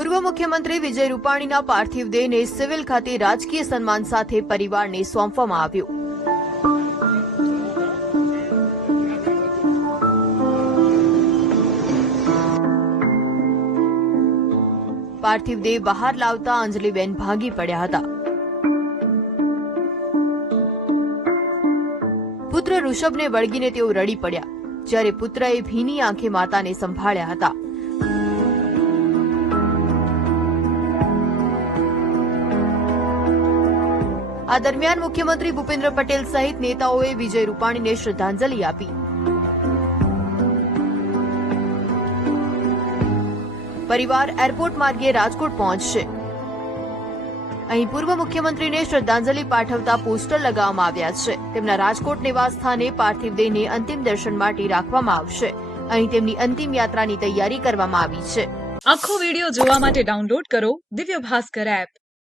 પૂર્વ મુખ્યમંત્રી વિજય રૂપાણીના પાર્થિવ દેહને સિવિલ ખાતે રાજકીય સન્માન સાથે પરિવારને સોંપવામાં આવ્યો. પાર્થિવ દેહ બહાર લાવતા અંજલિબેન ભાગી પડ્યા હતા. પુત્ર ઋષભને વળગીને તેઓ રડી પડ્યા, જ્યારે પુત્રએ ભીની આંખે માતાને સંભાળ્યા હતા. આ દરમિયાન મુખ્યમંત્રી ભૂપેન્દ્ર પટેલ સહિત નેતાઓએ વિજય રૂપાણીને શ્રદ્ધાંજલિ આપી. પરિવાર એરપોર્ટ માર્ગે રાજકોટ પહોંચશે. અહીં પૂર્વ મુખ્યમંત્રીને શ્રદ્ધાંજલિ પાઠવતા પોસ્ટર લગાવવામાં આવ્યા છે. તેમના રાજકોટ નિવાસ સ્થાને પાર્થિવ દેહને અંતિમ દર્શન માટે રાખવામાં આવશે. અહીં તેમની અંતિમ યાત્રાની તૈયારી કરવામાં આવી છે. આખો વિડિયો જોવા માટે ડાઉનલોડ કરો દિવ્ય ભાસ્કર એપ.